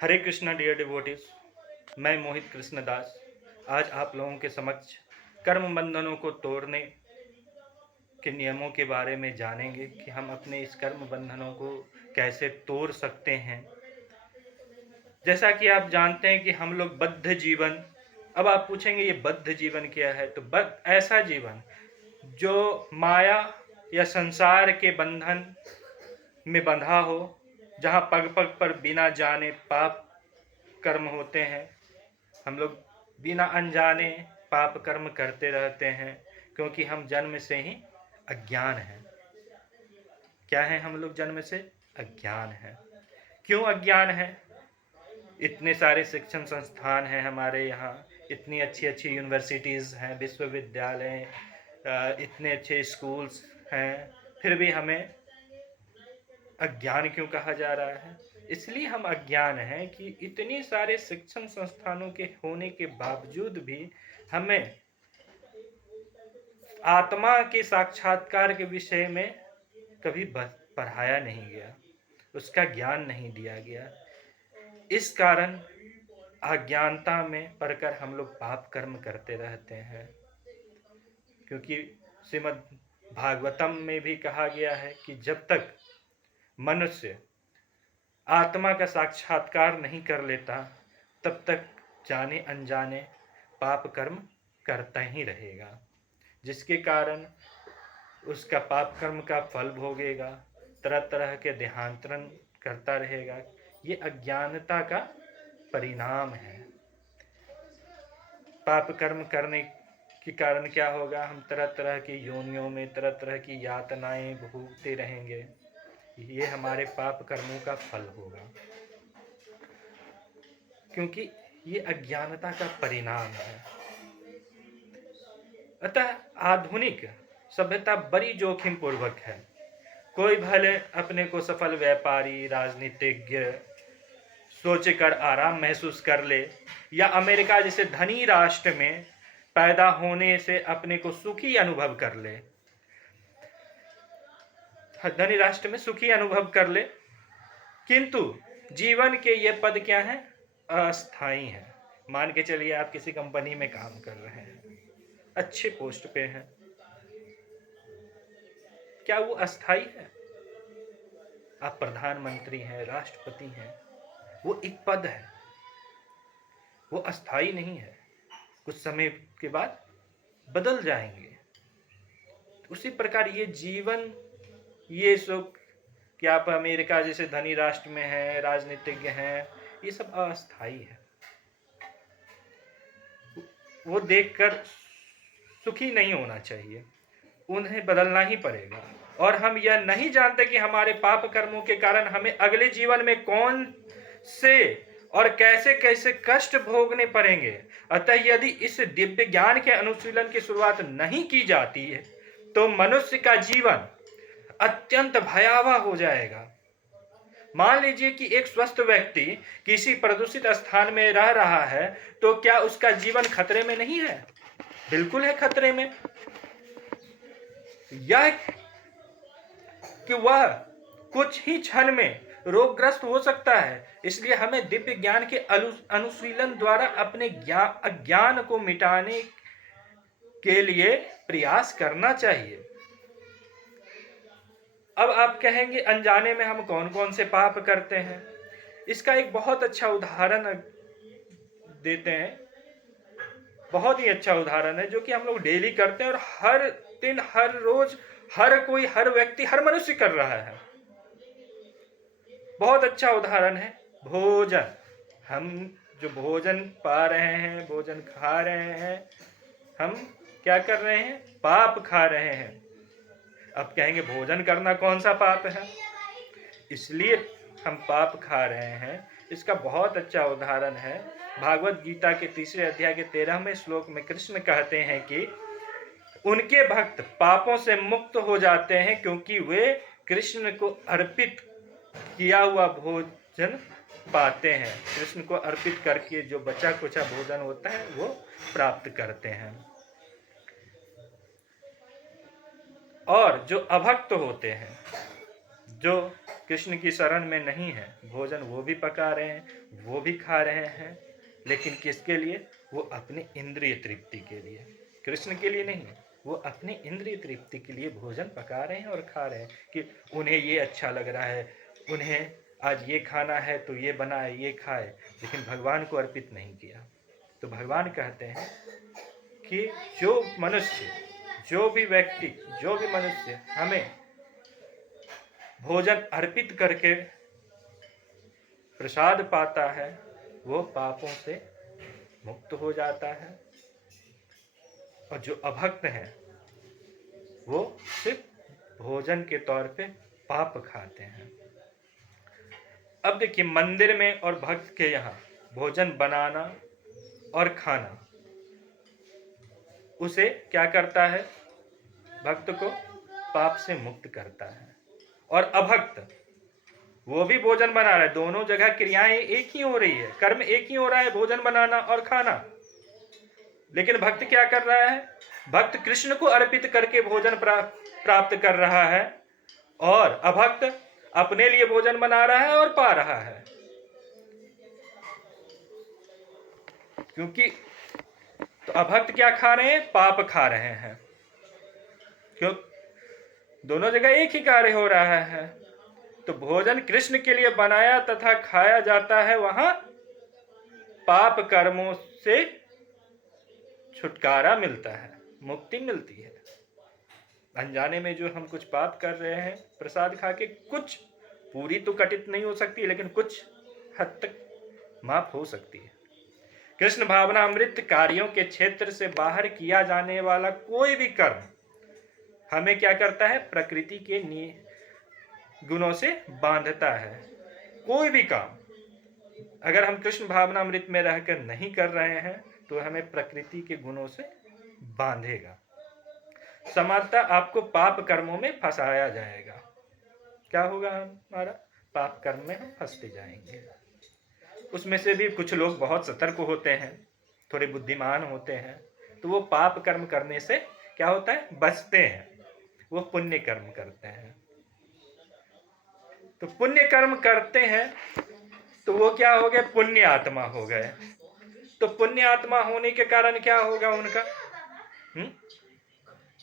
हरे Krishna dear devotees, मैं मोहित कृष्णदास आज आप लोगों के समक्ष कर्म बंधनों को तोड़ने के नियमों के बारे में जानेंगे कि हम अपने इस कर्म बंधनों को कैसे तोड़ सकते हैं। जैसा कि आप जानते हैं कि हम लोग बद्ध जीवन, अब आप पूछेंगे ये बद्ध जीवन क्या है, तो बद्ध ऐसा जीवन जो माया या संसार के बंधन में बंधा हो, जहाँ पग पग पर बिना जाने पाप कर्म होते हैं। हम लोग बिना अनजाने पाप कर्म करते रहते हैं क्योंकि हम जन्म से ही अज्ञान हैं। क्या है? हम लोग जन्म से अज्ञान हैं। क्यों अज्ञान है? इतने सारे शिक्षण संस्थान हैं हमारे यहाँ, इतनी अच्छी अच्छी यूनिवर्सिटीज़ हैं, विश्वविद्यालय, इतने अच्छे स्कूल्स हैं, फिर भी हमें अज्ञान क्यों कहा जा रहा है? इसलिए हम अज्ञान हैं कि इतने सारे शिक्षण संस्थानों के होने के बावजूद भी हमें आत्मा के साक्षात्कार के विषय में कभी पढ़ाया नहीं गया, उसका ज्ञान नहीं दिया गया। इस कारण अज्ञानता में पड़कर हम लोग पाप कर्म करते रहते हैं, क्योंकि श्रीमद् भागवतम में भी कहा गया है कि जब तक मनुष्य आत्मा का साक्षात्कार नहीं कर लेता तब तक जाने अनजाने पाप कर्म करता ही रहेगा, जिसके कारण उसका पाप कर्म का फल भोगेगा, तरह तरह के देहांतरण करता रहेगा। ये अज्ञानता का परिणाम है। पाप कर्म करने के कारण क्या होगा? हम तरह तरह की योनियों में तरह तरह की यातनाएं भोगते रहेंगे। ये हमारे पाप कर्मों का फल होगा, क्योंकि ये अज्ञानता का परिणाम है। अतः आधुनिक सभ्यता बड़ी जोखिम पूर्वक है। कोई भले अपने को सफल व्यापारी, राजनीतिज्ञ सोचकर आराम महसूस कर ले, या अमेरिका जैसे धनी राष्ट्र में पैदा होने से अपने को सुखी अनुभव कर ले, धनी राष्ट्र में सुखी अनुभव कर ले, किंतु जीवन के ये पद क्या हैं? अस्थाई हैं। मान के चलिए आप किसी कंपनी में काम कर रहे हैं, अच्छे पोस्ट पे हैं, क्या वो अस्थाई है? आप प्रधानमंत्री हैं, राष्ट्रपति हैं, वो एक पद है, वो अस्थाई नहीं है, कुछ समय के बाद बदल जाएंगे। उसी प्रकार ये जीवन, ये सुख कि आप अमेरिका जैसे धनी राष्ट्र में हैं, राजनीतिज्ञ हैं, ये सब अस्थाई है। वो देखकर सुखी नहीं होना चाहिए, उन्हें बदलना ही पड़ेगा। और हम यह नहीं जानते कि हमारे पाप कर्मों के कारण हमें अगले जीवन में कौन से और कैसे कैसे कष्ट भोगने पड़ेंगे। अतः यदि इस दिव्य ज्ञान के अनुशीलन की शुरुआत नहीं की जाती है तो मनुष्य का जीवन अत्यंत भयावह हो जाएगा। मान लीजिए कि एक स्वस्थ व्यक्ति किसी प्रदूषित स्थान में रह रहा है, तो क्या उसका जीवन खतरे में नहीं है? बिल्कुल है खतरे में। यह कि वह कुछ ही क्षण में रोगग्रस्त हो सकता है। इसलिए हमें दिव्य ज्ञान के अनुशीलन द्वारा अपने अज्ञान को मिटाने के लिए प्रयास करना चाहिए। अब आप कहेंगे अनजाने में हम कौन कौन से पाप करते हैं? इसका एक बहुत अच्छा उदाहरण देते हैं, बहुत ही अच्छा उदाहरण है जो कि हम लोग डेली करते हैं और हर दिन, हर रोज, हर कोई, हर व्यक्ति, हर मनुष्य कर रहा है। बहुत अच्छा उदाहरण है भोजन। हम जो भोजन पा रहे हैं, भोजन खा रहे हैं, हम क्या कर रहे हैं? पाप खा रहे हैं। अब कहेंगे भोजन करना कौन सा पाप है? इसलिए हम पाप खा रहे हैं। इसका बहुत अच्छा उदाहरण है भागवत गीता के 3 अध्याय के 13वें श्लोक में कृष्ण कहते हैं कि उनके भक्त पापों से मुक्त हो जाते हैं क्योंकि वे कृष्ण को अर्पित किया हुआ भोजन पाते हैं। कृष्ण को अर्पित करके जो बचा कुचा भोजन होता है वो प्राप्त करते हैं। और जो अभक्त होते हैं, जो कृष्ण की शरण में नहीं है, भोजन वो भी पका रहे हैं, वो भी खा रहे हैं, लेकिन किसके लिए? वो अपने इंद्रिय तृप्ति के लिए, कृष्ण के लिए नहीं। वो अपने इंद्रिय तृप्ति के लिए भोजन पका रहे हैं और खा रहे हैं कि उन्हें ये अच्छा लग रहा है, उन्हें आज ये खाना है तो ये बनाए, ये खाए, लेकिन भगवान को अर्पित नहीं किया। तो भगवान कहते हैं कि जो मनुष्य, जो भी व्यक्ति, जो भी मनुष्य हमें भोजन अर्पित करके प्रसाद पाता है, वो पापों से मुक्त हो जाता है। और जो अभक्त है वो सिर्फ भोजन के तौर पे पाप खाते हैं। अब देखिए, मंदिर में और भक्त के यहाँ भोजन बनाना और खाना उसे क्या करता है? भक्त को पाप से मुक्त करता है। और अभक्त वो भी भोजन बना रहा है, दोनों जगह क्रियाएं एक ही हो रही है, कर्म एक ही हो रहा है, भोजन बनाना और खाना। लेकिन भक्त क्या कर रहा है? भक्त कृष्ण को अर्पित करके भोजन प्राप्त कर रहा है, और अभक्त अपने लिए भोजन बना रहा है और पा रहा है। क्योंकि तो अभक्त क्या खा रहे हैं? पाप खा रहे हैं। क्यों? दोनों जगह एक ही कार्य हो रहा है। तो भोजन कृष्ण के लिए बनाया तथा खाया जाता है, वहां पाप कर्मों से छुटकारा मिलता है, मुक्ति मिलती है। अनजाने में जो हम कुछ पाप कर रहे हैं प्रसाद खा के, कुछ पूरी तो कटित नहीं हो सकती, लेकिन कुछ हद तक माफ हो सकती है। कृष्ण भावना अमृत कार्यों के क्षेत्र से बाहर किया जाने वाला कोई भी कर्म हमें क्या करता है? प्रकृति के गुणों से बांधता है। कोई भी काम अगर हम कृष्ण भावना अमृत में रहकर नहीं कर रहे हैं तो हमें प्रकृति के गुणों से बांधेगा। समानता आपको पाप कर्मों में फंसाया जाएगा। क्या होगा? हमारा पाप कर्म में हम फंसते जाएंगे। उसमें से भी कुछ लोग बहुत सतर्क होते हैं, थोड़े बुद्धिमान होते हैं, तो वो पाप कर्म करने से क्या होता है? बचते हैं, वो पुण्य कर्म करते हैं। तो पुण्य कर्म करते हैं तो वो क्या हो गए? पुण्य आत्मा हो गए। तो पुण्य आत्मा होने के कारण क्या होगा उनका?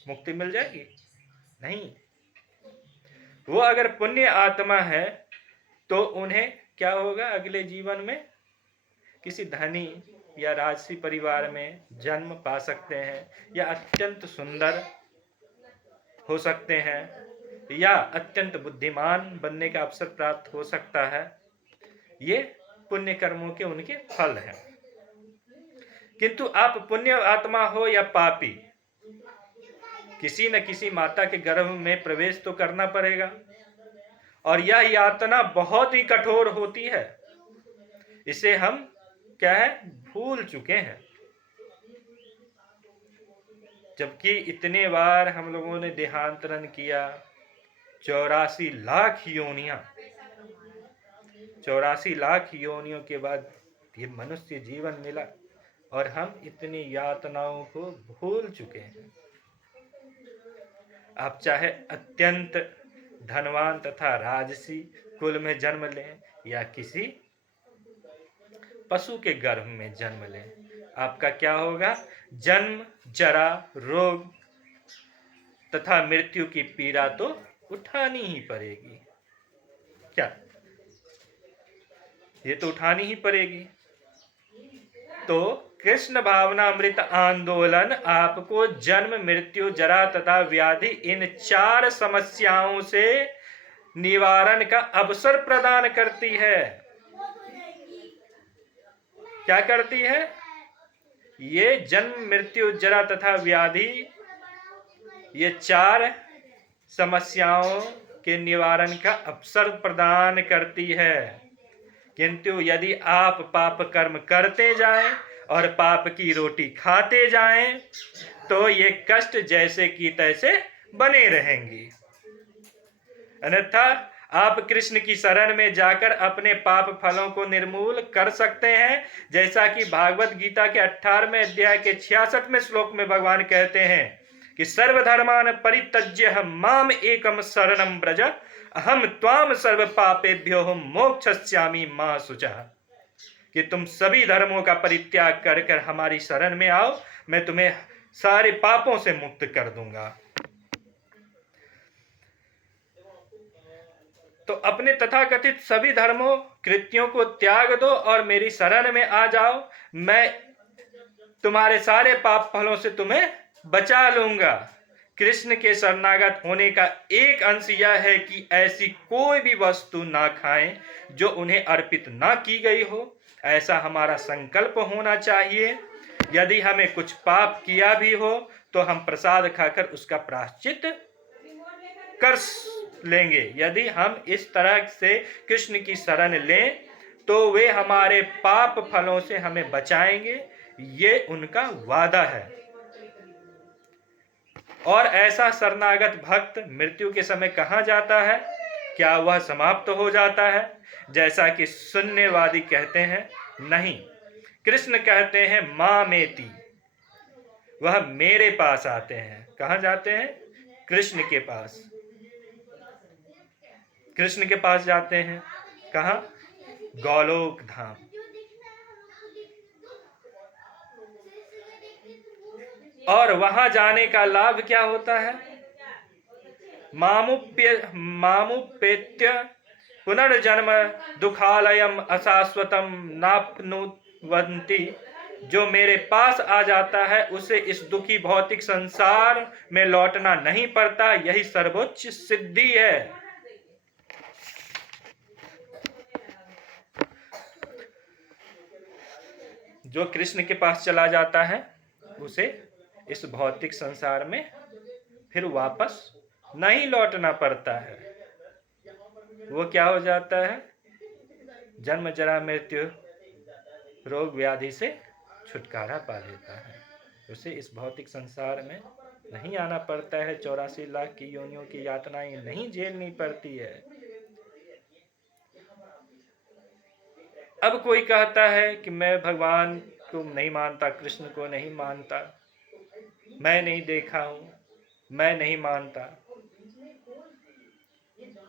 मुक्ति मिल जाएगी? नहीं। वो अगर पुण्य आत्मा है तो उन्हें क्या होगा? अगले जीवन में किसी धनी या राजसी परिवार में जन्म पा सकते हैं, या अत्यंत सुंदर हो सकते हैं, या अत्यंत बुद्धिमान बनने का अवसर प्राप्त हो सकता है। ये पुण्य कर्मों के उनके फल हैं। किंतु आप पुण्य आत्मा हो या पापी, किसी न किसी माता के गर्भ में प्रवेश तो करना पड़ेगा, और यह यातना बहुत ही कठोर होती है। इसे हम क्या है? भूल चुके हैं। जबकि इतने बार हम लोगों ने देहांतरण किया, 84 लाख योनियां, 84 लाख योनियों के बाद ये मनुष्य जीवन मिला, और हम इतनी यातनाओं को भूल चुके हैं। आप चाहे अत्यंत धनवान तथा राजसी कुल में जन्म लें, या किसी पशु के गर्भ में जन्म लें, आपका क्या होगा? जन्म, जरा, रोग तथा मृत्यु की पीड़ा तो उठानी ही पड़ेगी। क्या? ये तो उठानी ही पड़ेगी। तो कृष्ण भावना अमृत आंदोलन आपको जन्म, मृत्यु, जरा तथा व्याधि, इन 4 समस्याओं से निवारण का अवसर प्रदान करती है। क्या करती है? ये जन्म, मृत्यु, जरा तथा व्याधि, ये 4 समस्याओं के निवारण का अवसर प्रदान करती है। किंतु यदि आप पाप कर्म करते जाएं और पाप की रोटी खाते जाएं तो ये कष्ट जैसे की तैसे बने रहेंगी। अन्यथा आप कृष्ण की शरण में जाकर अपने पाप फलों को निर्मूल कर सकते हैं। जैसा कि भागवत गीता के 18वें अध्याय के 66वें श्लोक में भगवान कहते हैं कि सर्वधर्मान परित्यज्य माम एकम शरणम व्रज अहम त्वाम सर्व पापेभ्यो मोक्षयिष्यामि मा शुचः, कि तुम सभी धर्मों का परित्याग कर कर हमारी शरण में आओ, मैं तुम्हें सारे पापों से मुक्त कर दूंगा। तो अपने तथाकथित सभी धर्मों कृत्यों को त्याग दो और मेरी शरण में आ जाओ, मैं तुम्हारे सारे पाप फलों से तुम्हें बचा लूंगा। कृष्ण के शरणागत होने का एक अंश यह है कि ऐसी कोई भी वस्तु ना खाएं जो उन्हें अर्पित ना की गई हो, ऐसा हमारा संकल्प होना चाहिए। यदि हमें कुछ पाप किया भी हो तो हम प्रसाद खाकर उसका प्रायश्चित कर लेंगे। यदि हम इस तरह से कृष्ण की शरण लें तो वे हमारे पाप फलों से हमें बचाएंगे, ये उनका वादा है। और ऐसा शरणागत भक्त मृत्यु के समय कहाँ जाता है? क्या वह समाप्त हो जाता है जैसा कि शून्यवादी कहते हैं? नहीं, कृष्ण कहते हैं मामेति, वह मेरे पास आते हैं। कहाँ जाते हैं? कृष्ण के पास। कृष्ण के पास जाते हैं। कहाँ? गोलोक धाम। और वहां जाने का लाभ क्या होता है? मामुपेत्य पुनर्जन्म दुखालयम अशाश्वतम नाप्नुवन्ति, जो मेरे पास आ जाता है उसे इस दुखी भौतिक संसार में लौटना नहीं पड़ता, यही सर्वोच्च सिद्धि है। जो कृष्ण के पास चला जाता है उसे इस भौतिक संसार में फिर वापस नहीं लौटना पड़ता है। वो क्या हो जाता है? जन्म जरा मृत्यु रोग व्याधि से छुटकारा पा लेता है। उसे इस भौतिक संसार में नहीं आना पड़ता है, 84 लाख की योनियों की यातनाएं नहीं झेलनी पड़ती है। अब कोई कहता है कि मैं भगवान को नहीं मानता, कृष्ण को नहीं मानता, मैं नहीं देखा हूं, मैं नहीं मानता।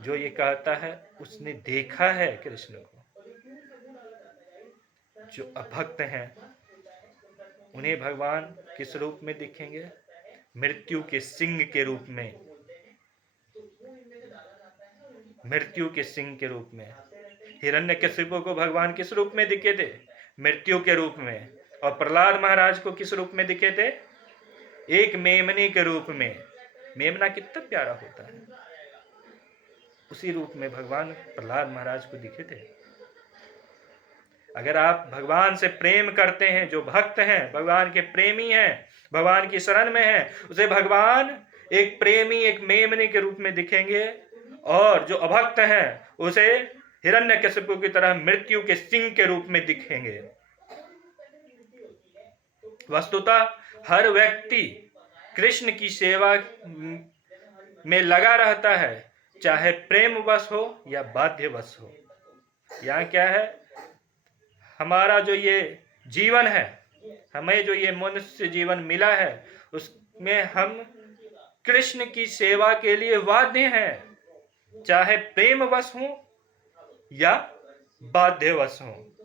जो ये कहता है उसने देखा है कृष्ण को। जो अभक्त हैं उन्हें भगवान किस रूप में दिखेंगे? मृत्यु के सिंह के रूप में। मृत्यु के सिंह के रूप में। हिरण्यकशिपु को भगवान किस रूप में दिखे थे? मृत्यु के रूप में। और प्रहलाद महाराज को किस रूप में दिखे थे? एक मेमने के रूप में। मेमना कितना प्यारा होता है, उसी रूप में भगवान प्रहलाद महाराज को दिखे थे। अगर आप भगवान से प्रेम करते हैं, जो भक्त हैं, भगवान के प्रेमी हैं, भगवान की शरण में हैं, उसे भगवान एक प्रेमी, एक मेमने के रूप में दिखेंगे। और जो अभक्त हैं उसे हिरण्यकशिपु की तरह मृत्यु के सिंह के रूप में दिखेंगे। वस्तुतः हर व्यक्ति कृष्ण की सेवा में लगा रहता है, चाहे प्रेमवश हो या बाध्यवश हो। यहाँ क्या है? हमारा जो ये जीवन है, हमें जो ये मनुष्य जीवन मिला है, उसमें हम कृष्ण की सेवा के लिए बाध्य हैं, चाहे प्रेमवश हो या बाध्यवश हो।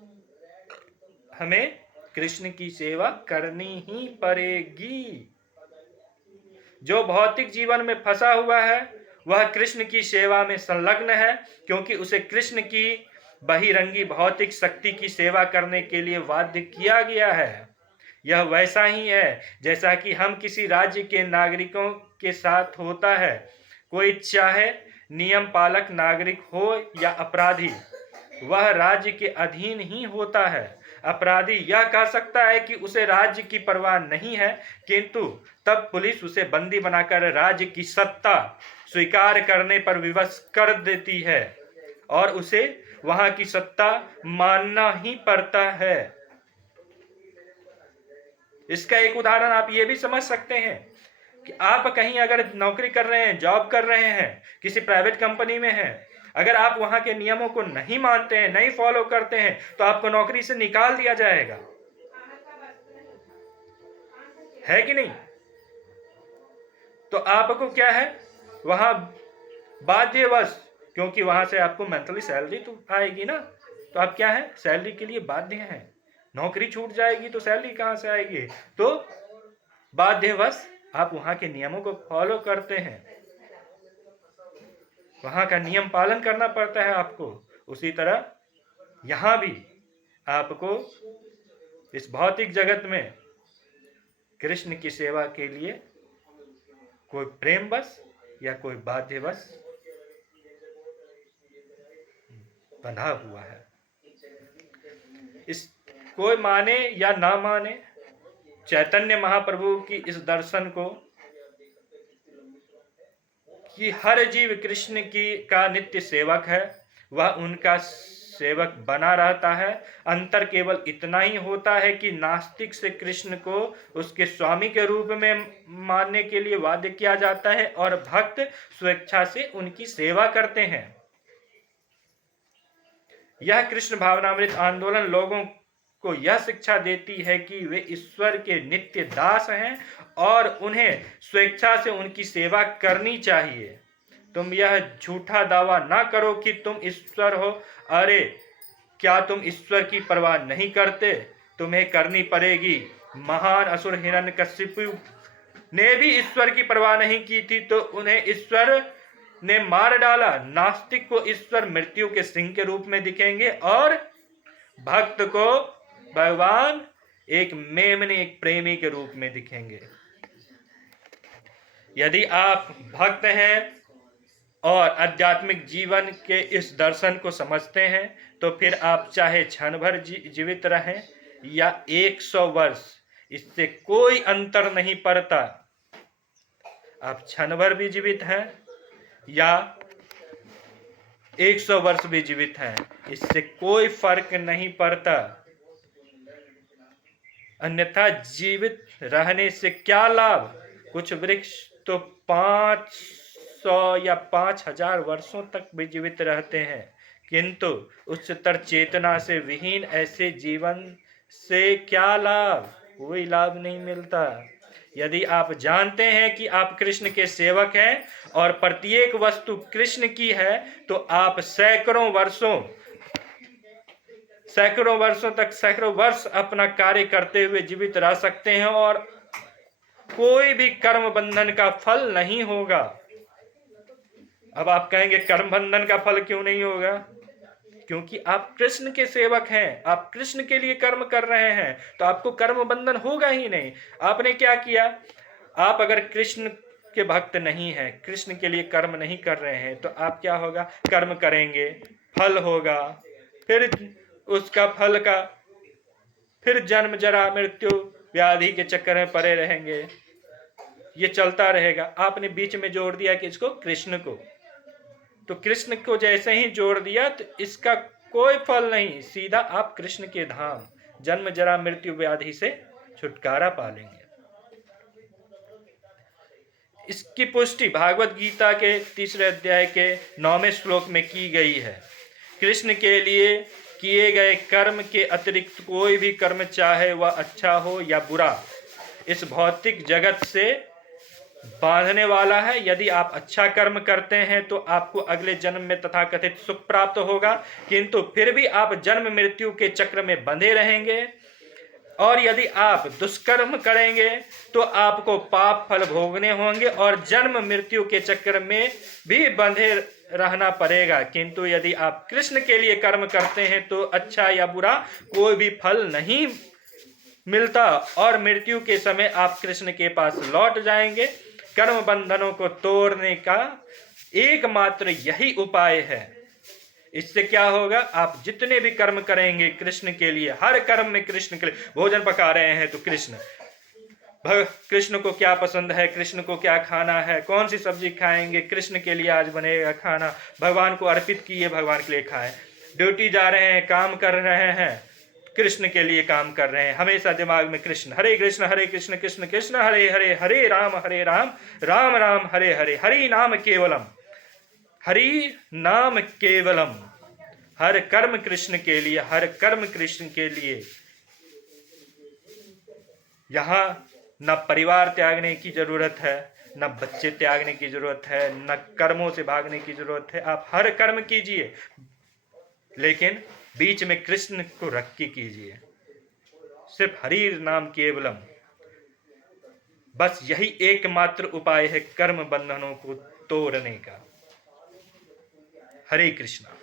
हमें कृष्ण की सेवा करनी ही पड़ेगी। जो भौतिक जीवन में फंसा हुआ है वह कृष्ण की सेवा में संलग्न है, क्योंकि उसे कृष्ण की बहिरंगी भौतिक शक्ति की सेवा करने के लिए बाध्य किया गया है। यह वैसा ही है जैसा कि हम किसी राज्य के नागरिकों के साथ होता है। कोई चाहे नियम पालक नागरिक हो या अपराधी, वह राज्य के अधीन ही होता है। अपराधी यह कह सकता है कि उसे राज्य की परवाह नहीं है, किंतु तब पुलिस उसे बंदी बनाकर राज्य की सत्ता स्वीकार करने पर विवश कर देती है और उसे वहां की सत्ता मानना ही पड़ता है। इसका एक उदाहरण आप ये भी समझ सकते हैं कि आप कहीं अगर नौकरी कर रहे हैं, जॉब कर रहे हैं, किसी प्राइवेट कंपनी में हैं, अगर आप वहां के नियमों को नहीं मानते हैं, नहीं फॉलो करते हैं, तो आपको नौकरी से निकाल दिया जाएगा, है कि नहीं? तो आपको क्या है, वहां बाध्यवश क्योंकि वहां से आपको मंथली सैलरी तो आएगी ना, तो आप क्या है, सैलरी के लिए बाध्य हैं। नौकरी छूट जाएगी तो सैलरी कहाँ से आएगी? तो बाध्यवश आप वहां के नियमों को फॉलो करते हैं, वहां का नियम पालन करना पड़ता है आपको। उसी तरह यहां भी आपको इस भौतिक जगत में कृष्ण की सेवा के लिए कोई प्रेमवश या कोई बाध्यवश बंधा हुआ है। इस कोई माने या ना माने, चैतन्य महाप्रभु की इस दर्शन को कि हर जीव कृष्ण की का नित्य सेवक है, वह उनका सेवक बना रहता है। अंतर केवल इतना ही होता है कि नास्तिक से कृष्ण को उसके स्वामी के रूप में मानने के लिए वाध्य किया जाता है और भक्त स्वेच्छा से उनकी सेवा करते हैं। यह कृष्ण भावनामृत आंदोलन लोगों को यह शिक्षा देती है कि वे ईश्वर के नित्य दास हैं और उन्हें स्वेच्छा से उनकी सेवा करनी चाहिए। तुम यह झूठा दावा ना करो कि तुम ईश्वर हो। अरे क्या तुम ईश्वर की परवाह नहीं करते? तुम्हें करनी पड़ेगी। महान असुर हिरण्यकशिपु ने भी ईश्वर की परवाह नहीं की थी, तो उन्हें ईश्वर ने मार डाला। नास्तिक को ईश्वर मृत्यु के सिंह के रूप में दिखेंगे और भक्त को भगवान एक मेमने, एक प्रेमी के रूप में दिखेंगे। यदि आप भक्त हैं और आध्यात्मिक जीवन के इस दर्शन को समझते हैं, तो फिर आप चाहे क्षण भर जीवित रहें या 100 वर्ष, इससे कोई अंतर नहीं पड़ता। आप क्षण भर भी जीवित हैं या 100 वर्ष भी जीवित हैं, इससे कोई फर्क नहीं पड़ता। अन्यथा जीवित रहने से क्या लाभ? कुछ वृक्ष तो 500 या 5000 वर्षों तक भी जीवित रहते हैं, किंतु उच्चतर चेतना से विहीन ऐसे जीवन से क्या लाभ? कोई लाभ नहीं मिलता। यदि आप जानते हैं कि आप कृष्ण के सेवक हैं और प्रत्येक वस्तु कृष्ण की है, तो आप सैकड़ों वर्षों तक, सैकड़ों वर्ष अपना कार्य करते हुए जीवित रह सकते हैं और कोई भी कर्म बंधन का फल नहीं होगा। अब आप कहेंगे कर्म बंधन का फल क्यों नहीं होगा? क्योंकि आप कृष्ण के सेवक हैं, आप कृष्ण के लिए कर्म कर रहे हैं, तो आपको कर्म बंधन होगा ही नहीं। आपने क्या किया? आप अगर कृष्ण के भक्त नहीं हैं, कृष्ण के लिए कर्म नहीं कर रहे हैं, तो आप क्या होगा? कर्म करेंगे, फल होगा, फिर उसका फल का फिर जन्म जरा मृत्यु व्याधि के चक्कर में पड़े रहेंगे। ये चलता रहेगा। आपने बीच में जोड़ दिया कि इसको कृष्ण को, तो कृष्ण को जैसे ही जोड़ दिया तो इसका कोई फल नहीं, सीधा आप कृष्ण के धाम जन्म जरा मृत्यु व्याधि से छुटकारा पालेंगे। इसकी पुष्टि भागवत गीता के 3 अध्याय के 9वें श्लोक में की गई है। कृष्ण के लिए किए गए कर्म के अतिरिक्त कोई भी कर्म, चाहे वह अच्छा हो या बुरा, इस भौतिक जगत से बांधने वाला है। यदि आप अच्छा कर्म करते हैं तो आपको अगले जन्म में तथाकथित सुख प्राप्त होगा, किंतु फिर भी आप जन्म मृत्यु के चक्र में बंधे रहेंगे। और यदि आप दुष्कर्म करेंगे तो आपको पाप फल भोगने होंगे और जन्म मृत्यु के चक्र में भी बंधे रहना पड़ेगा। किंतु यदि आप कृष्ण के लिए कर्म करते हैं तो अच्छा या बुरा कोई भी फल नहीं मिलता और मृत्यु के समय आप कृष्ण के पास लौट जाएंगे। कर्म बंधनों को तोड़ने का एकमात्र यही उपाय है। इससे क्या होगा? आप जितने भी कर्म करेंगे कृष्ण के लिए, हर कर्म में कृष्ण के लिए, भोजन पका रहे हैं तो कृष्ण को क्या पसंद है, कृष्ण को क्या खाना है, कौन सी सब्जी खाएंगे, कृष्ण के लिए आज बनेगा खाना, भगवान को अर्पित किए, भगवान के लिए खाएं। ड्यूटी जा रहे हैं, काम कर रहे हैं, कृष्ण के लिए काम कर रहे हैं। हमेशा दिमाग में कृष्ण, हरे कृष्ण कृष्ण कृष्ण हरे हरे, हरे राम राम राम हरे हरे, हरि नाम केवलम, हरि नाम केवलम। हर कर्म कृष्ण के लिए, हर कर्म कृष्ण के लिए। यहाँ न परिवार त्यागने की जरूरत है, न बच्चे त्यागने की जरूरत है, न कर्मों से भागने की जरूरत है। आप हर कर्म कीजिए, लेकिन बीच में कृष्ण को रख के कीजिए। सिर्फ हरि नाम केवलम, बस यही एकमात्र उपाय है कर्म बंधनों को तोड़ने का। हरे कृष्णा।